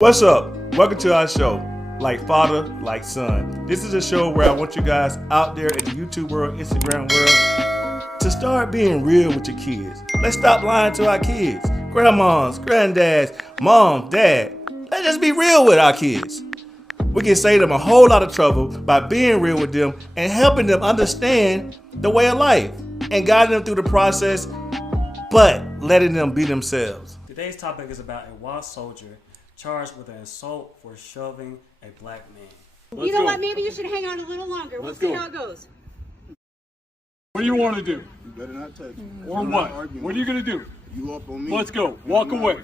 What's up? Welcome to our show, Like Father, Like Son. This is a show where I want you guys out there in the YouTube world, Instagram world, to start being real with your kids. Let's stop lying to our kids. Grandmas, granddads, mom, dad. Let's just be real with our kids. We can save them a whole lot of trouble by being real with them and helping them understand the way of life and guiding them through the process, but letting them be themselves. Today's topic is about a white soldier charged with an assault for shoving a black man. You know what? Maybe you should hang on a little longer. We'll see how it goes. What do you want to do? You better not touch me. Or what? What are you going to do? You up on me. Let's go. Walk away.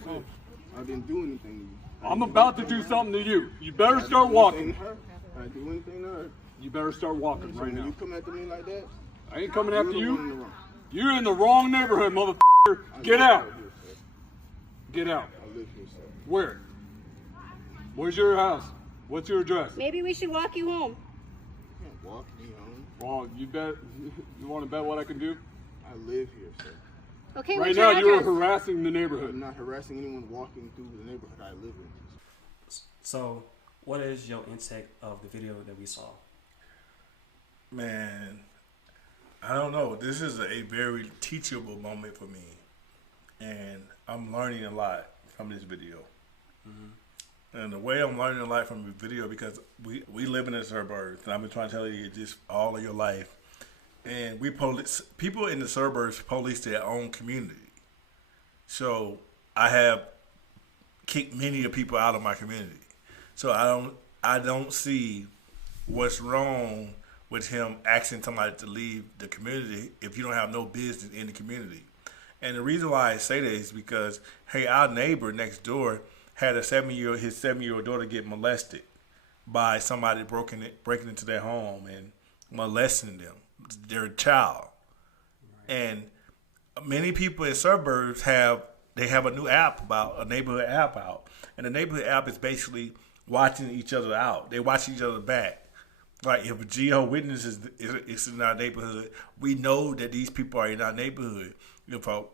I didn't do anything to you. I'm about to do something to you. You better start walking. I didn't do anything to her. You better start walking So right when now. you come after me like that, I ain't coming after you're the one in the you. wrong. You're in the wrong neighborhood, motherfucker. Get out. I live here, sir. Get out. I live here, sir. Where? Where's your house? What's your address? Maybe we should walk you home. You can't walk me home. Well, you bet. You want to bet what I can do? I live here, sir. Okay, Right what's now, your you're address? harassing the I'm neighborhood. not harassing anyone walking through the neighborhood I live in. So, what is your intake of the video that we saw? Man, I don't know. This is a very teachable moment for me. And I'm learning a lot from this video. And the way I'm learning a lot from the video, because we live in the suburbs, and I've been trying to tell you this all of your life. And people in the suburbs police their own community. So I have kicked many of people out of my community. So I don't see what's wrong with him asking somebody to leave the community if you don't have no business in the community. And the reason why I say that is because, hey, our neighbor next door had his 7-year-old daughter get molested by somebody breaking into their home and molesting them, their child. Right. And many people in suburbs have a new app a neighborhood app out. And the neighborhood app is basically watching each other out. They watch each other back. Like if a GO witness is in our neighborhood, we know that these people are in our neighborhood. If an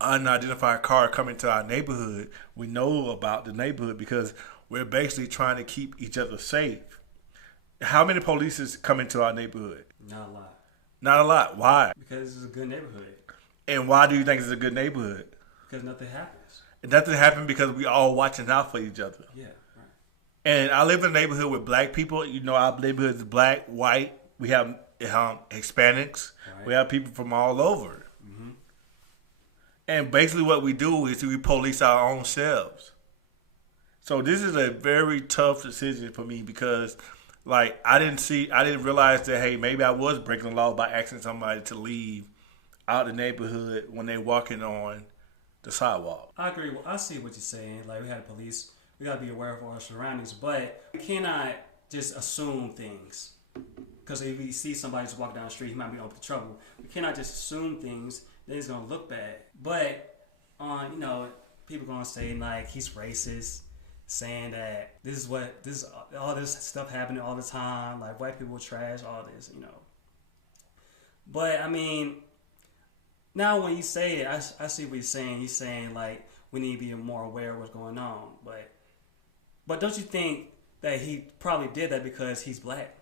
unidentified car coming to our neighborhood, we know about the neighborhood because we're basically trying to keep each other safe. How many police come into our neighborhood? Not a lot. Not a lot. Why? Because it's a good neighborhood. And why do you think it's a good neighborhood? Because nothing happens. It doesn't happen because we all watching out for each other. Yeah, right. And I live in a neighborhood with black people. You know, our neighborhood is black, white. We have Hispanics. Right. We have people from all over. Mm-hmm. And basically what we do is we police our own selves. So this is a very tough decision for me because, like, I didn't realize that, hey, maybe I was breaking the law by asking somebody to leave out the neighborhood when they're walking on the sidewalk. I agree. I see what you're saying. Like, we had police. We got to be aware of our surroundings. But we cannot just assume things. Because if we see somebody just walking down the street, he might be up to trouble. We cannot just assume things. Then it's going to look bad. But, people going to say, like, he's racist. Saying that all this stuff happening all the time. Like, white people are trash, all this, But, I mean, now when you say it, I see what he's saying. He's saying, like, we need to be more aware of what's going on. But don't you think that he probably did that because he's black?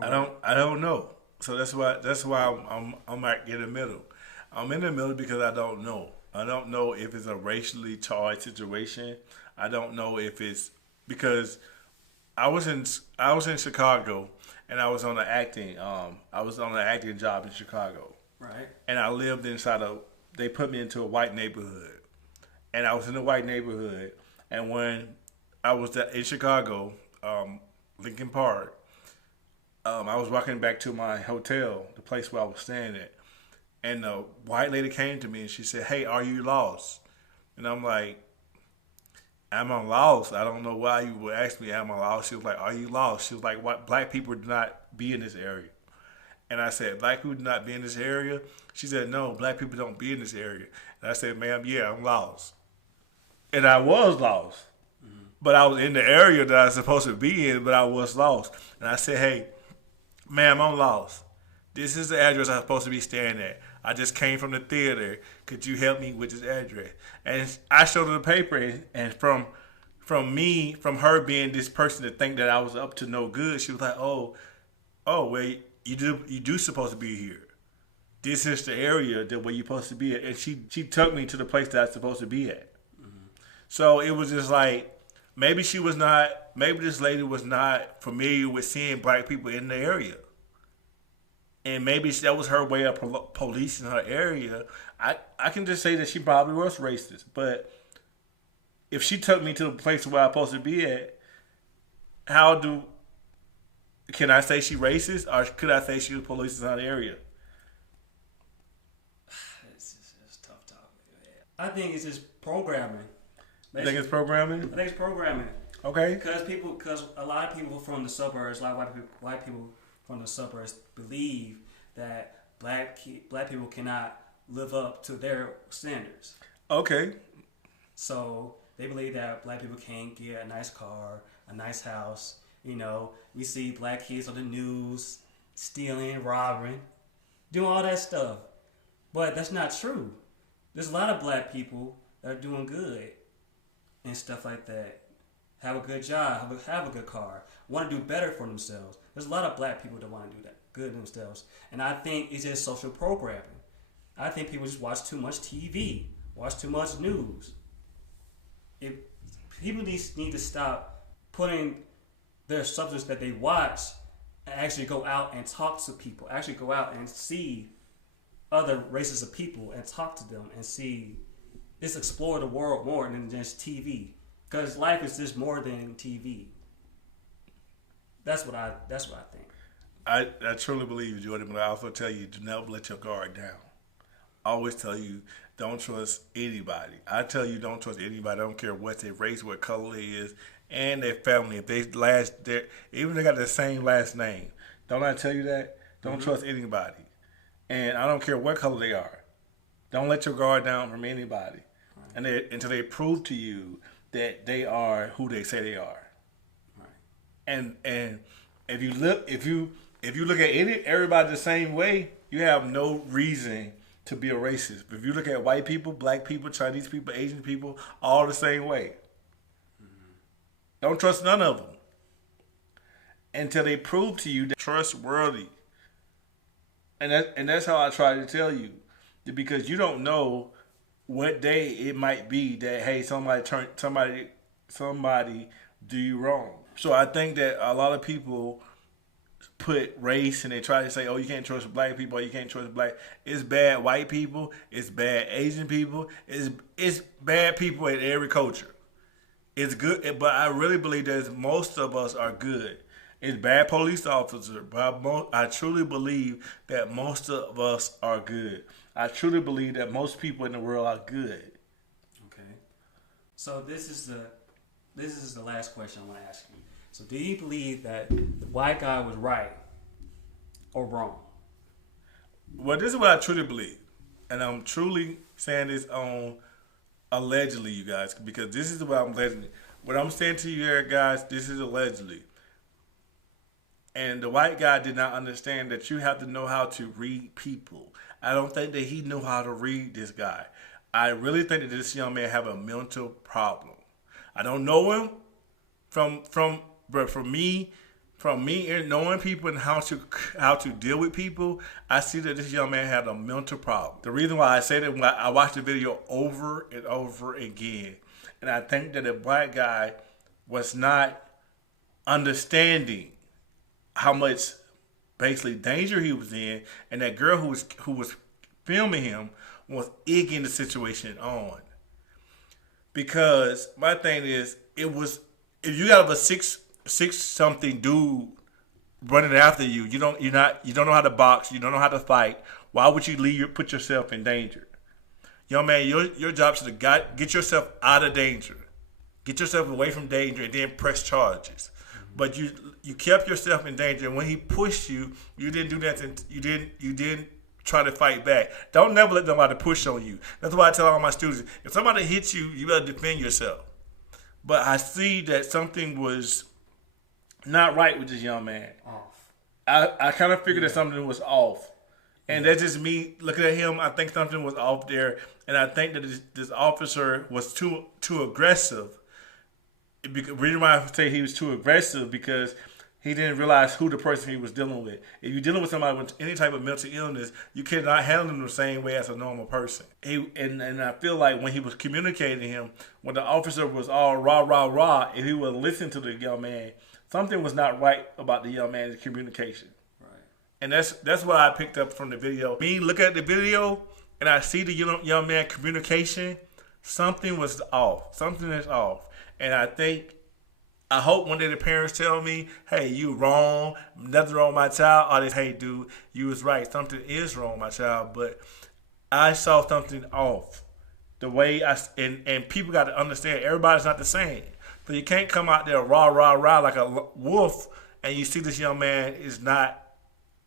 I don't know. So that's why I'm like in the middle. I'm in the middle because I don't know. I don't know if it's a racially charged situation. I don't know if it's because I was in Chicago and I was on an acting job in Chicago. Right. And I lived they put me into a white neighborhood. And I was in the white neighborhood, and when I was in Chicago, Lincoln Park, I was walking back to my hotel, the place where I was staying at. And the white lady came to me and she said, "Hey, are you lost?" And I'm like, "Am I lost? I don't know why you would ask me, am I lost?" She was like, "Are you lost?" She was like, "What? Black people do not be in this area." And I said, "Black people do not be in this area?" She said, "No, black people don't be in this area." And I said, "Ma'am, yeah, I'm lost." And I was lost. Mm-hmm. But I was in the area that I was supposed to be in, but I was lost. And I said, "Hey, ma'am, I'm lost. This is the address I'm supposed to be staying at. I just came from the theater. Could you help me with this address? And I showed her the paper, and from her being this person to think that I was up to no good, she was like, oh, well, you do supposed to be here. This is the area that where you're supposed to be at. And she took me to the place that I'm supposed to be at. Mm-hmm. So it was just like, maybe this lady was not familiar with seeing black people in the area. And maybe that was her way of policing her area. I can just say that she probably was racist. But if she took me to the place where I'm supposed to be at, can I say she racist? Or could I say she was policing her area? It's tough topic. I think it's just programming. You think it's programming? I think it's programming. Okay. Because a lot of people from the suburbs, a lot of white people from the suburbs believe that black people cannot live up to their standards. Okay. So they believe that black people can't get a nice car, a nice house. You know, we see black kids on the news stealing, robbing, doing all that stuff. But that's not true. There's a lot of black people that are doing good and stuff like that. Have a good job, have a good car, want to do better for themselves. There's a lot of black people that want to do that good themselves. And I think it's just social programming. I think people just watch too much TV, watch too much news. People need to stop putting their subjects that they watch and actually go out and talk to people, actually go out and see other races of people and talk to them and see, just explore the world more than just TV. Because life is just more than TV. That's what I think. I truly believe you, Jordan, but I also tell you, do not let your guard down. I always tell you, don't trust anybody. I tell you, don't trust anybody. I don't care what their race, what color they is, and their family. If even if they got the same last name, don't I tell you that? Don't trust anybody. And I don't care what color they are. Don't let your guard down from anybody, until they prove to you that they are who they say they are. Right. And if you look at everybody the same way, you have no reason to be a racist. If you look at white people, black people, Chinese people, Asian people, all the same way. Mm-hmm. Don't trust none of them until they prove to you that they're trustworthy. And that's how I try to tell you, because you don't know what day it might be that, hey, somebody do you wrong. So I think that a lot of people put race and they try to say, oh, you can't trust black people, or you can't trust black. It's bad white people, it's bad Asian people, it's bad people in every culture. It's good, but I really believe that most of us are good. It's bad police officers, but I truly believe that most of us are good. I truly believe that most people in the world are good. Okay. So this is the last question I want to ask you. So do you believe that the white guy was right or wrong? Well, this is what I truly believe. And I'm truly saying this on allegedly, you guys, because this is what I'm allegedly. What I'm saying to you here, guys, this is allegedly. And the white guy did not understand that you have to know how to read people. I don't think that he knew how to read this guy. I really think that this young man have a mental problem. I don't know him but from me and knowing people and how to deal with people, I see that this young man had a mental problem. The reason why I say that, I watched the video over and over again, and I think that the black guy was not understanding how much basically danger he was in, and that girl who was filming him was egging the situation on. Because my thing is, if you have a six something dude running after you, you don't know how to box, you don't know how to fight. Why would you put yourself in danger? Young man, your job is to get yourself out of danger, get yourself away from danger, and then press charges. But you kept yourself in danger, and when he pushed you, you didn't do that. You didn't try to fight back. Don't never let nobody push on you. That's why I tell all my students: if somebody hits you, you better defend yourself. But I see that something was not right with this young man. Off. I kind of figured that something was off. And that's just me looking at him. I think something was off there, and I think that this officer was too aggressive. The reason why I say he was too aggressive because he didn't realize who the person he was dealing with. If you're dealing with somebody with any type of mental illness, you cannot handle them the same way as a normal person. And I feel like when he was communicating to him, when the officer was all rah, rah, rah, if he would listen to the young man, something was not right about the young man's communication. And that's what I picked up from the video. Me look at the video and I see the young man communication, something was off. Something is off. And I hope one day the parents tell me, hey, you wrong, nothing wrong with my child. Or they say, hey, dude, you was right. Something is wrong with my child. But I saw something off. The way and people got to understand, everybody's not the same. So you can't come out there rah, rah, rah like a wolf and you see this young man is not.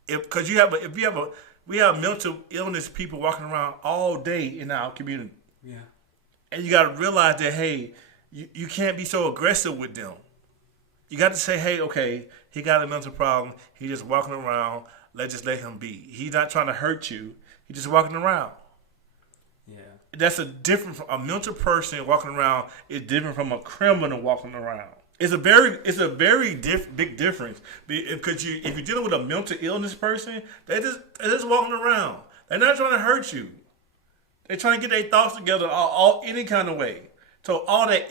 Because we have mental illness people walking around all day in our community. Yeah. And you got to realize that, hey, you can't be so aggressive with them. You got to say, hey, okay, he got a mental problem. He's just walking around. Let's let him be. He's not trying to hurt you. He's just walking around. Yeah. That's a mental person walking around is different from a criminal walking around. It's a very big difference because if you're dealing with a mental illness person, they're just walking around. They're not trying to hurt you. They're trying to get their thoughts together all any kind of way. So all that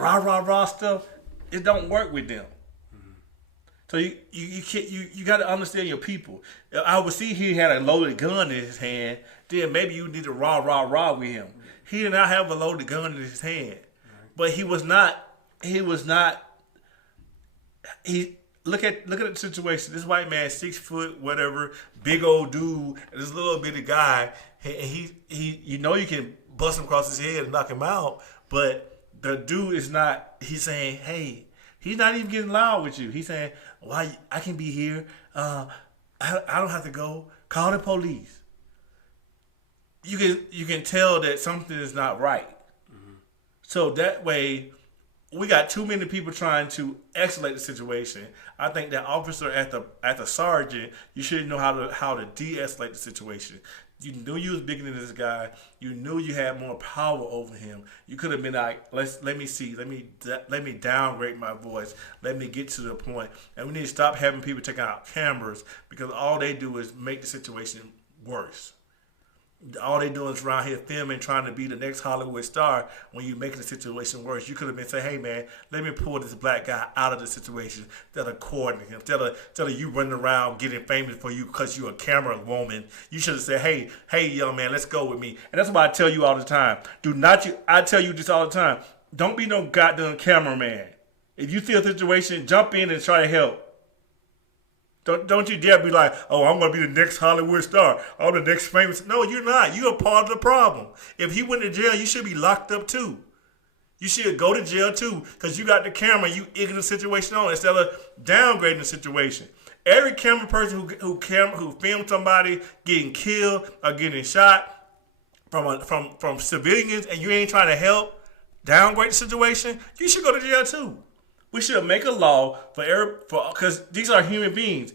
rah rah rah stuff, it don't work with them. Mm-hmm. So you got to understand your people. I would see he had a loaded gun in his hand. Then maybe you need to rah rah rah with him. He did not have a loaded gun in his hand, but he was not. Look at the situation. This white man, 6 foot, whatever, big old dude, and this little bitty guy. He you know you can bust him across his head and knock him out, but the dude is not. He's saying, hey, he's not even getting loud with you. He's saying, well, I can be here. I don't have to go. Call the police. You can tell that something is not right. Mm-hmm. So that way. We got too many people trying to escalate the situation. I think that officer at the sergeant, you should know how to de-escalate the situation. You knew you was bigger than this guy. You knew you had more power over him. You could have been like, let me downgrade my voice. Let me get to the point. And we need to stop having people taking out cameras because all they do is make the situation worse. All they doing is around here filming, trying to be the next Hollywood star. When you're making the situation worse, you could have been saying, "Hey man, let me pull this black guy out of the situation." Instead of courting him, instead of you running around getting famous for you because you're a camera woman, you should have said, "Hey, young man, let's go with me." And that's why I tell you all the time. I tell you this all the time. Don't be no goddamn cameraman. If you see a situation, jump in and try to help. Don't you dare be like, oh, I'm going to be the next Hollywood star. I'm the next famous. No, you're not. You're a part of the problem. If he went to jail, you should be locked up too. You should go to jail too because you got the camera. You egging the situation on instead of downgrading the situation. Every camera person who filmed somebody getting killed or getting shot from civilians and you ain't trying to help downgrade the situation, you should go to jail too. We should make a law because these are human beings.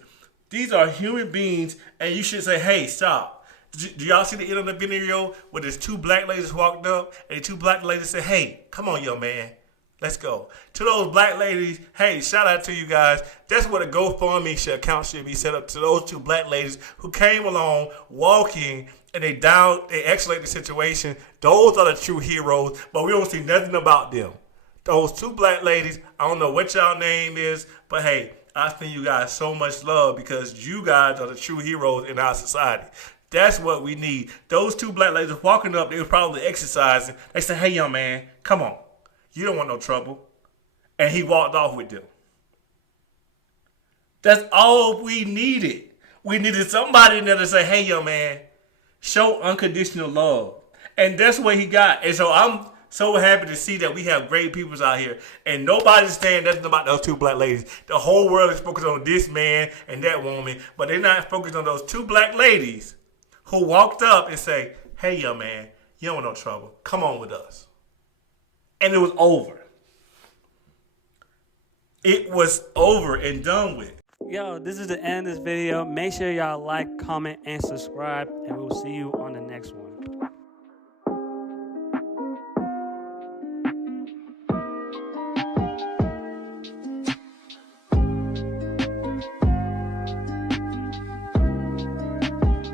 These are human beings, and you should say, hey, stop. Do y'all see the end of the video where there's 2 black ladies walked up, and the 2 black ladies said, hey, come on, young man. Let's go. To those black ladies, hey, shout out to you guys. That's what a GoFundMe account should be set up to those 2 black ladies who came along walking, and they escalate the situation. Those are the true heroes, but we don't see nothing about them. Those 2 black ladies, I don't know what y'all name is, but hey, I send you guys so much love because you guys are the true heroes in our society. That's what we need. Those 2 black ladies walking up, they were probably exercising. They said, hey, young man, come on. You don't want no trouble. And he walked off with them. That's all we needed. We needed somebody in there to say, hey, young man, show unconditional love. And that's what he got. And so I'm so happy to see that we have great people out here. And nobody's saying nothing about those 2 black ladies. The whole world is focused on this man and that woman. But they're not focused on those 2 black ladies who walked up and say, hey, young man, you don't want no trouble. Come on with us. And it was over. It was over and done with. Yo, this is the end of this video. Make sure y'all like, comment, and subscribe, and we will see you on the next one.